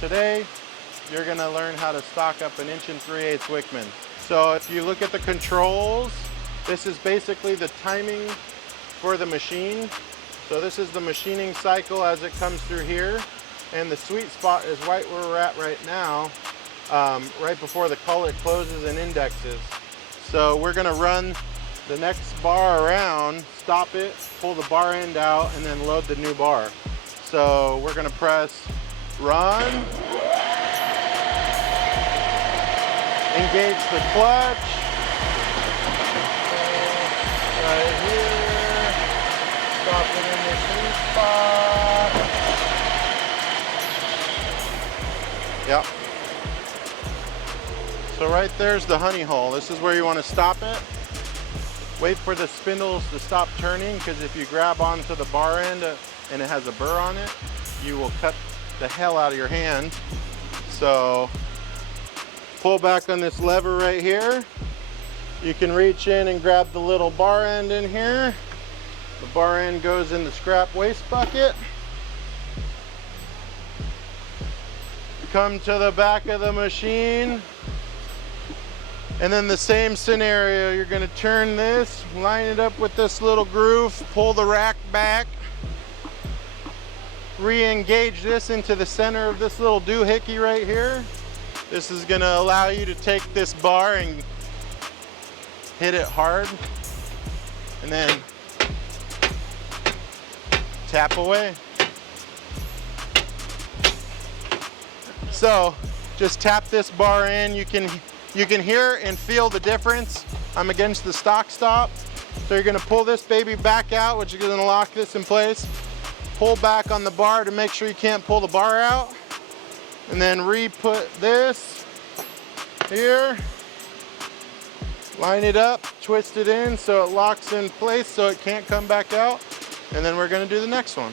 today you're going to learn how to stock up an 1 3/8 Wickman. So if you look at the controls, this is basically the timing for the machine. So this is the machining cycle as it comes through here, and the sweet spot is right where we're at right now, right before the cullet closes and indexes. So we're going to run the next bar around, stop it, pull the bar end out, and then load the new bar. So we're going to press run, engage the clutch, right here, stop it in the sweet spot. Yep. So right there's the honey hole. This is where you want to stop it. Wait for the spindles to stop turning, because if you grab onto the bar end and it has a burr on it, you will cut the hell out of your hand. So pull back on this lever right here. You can reach in and grab the little bar end in here. The bar end goes in the scrap waste bucket. Come to the back of the machine. And then the same scenario, you're going to turn this, line it up with this little groove, pull the rack back, re-engage this into the center of this little doohickey right here. This is going to allow you to take this bar and hit it hard, and then tap away. So just tap this bar in. You can hear and feel the difference. I'm against the stock stop. So you're gonna pull this baby back out, which is gonna lock this in place. Pull back on the bar to make sure you can't pull the bar out. And then re-put this here. Line it up, twist it in so it locks in place so it can't come back out. And then we're gonna do the next one.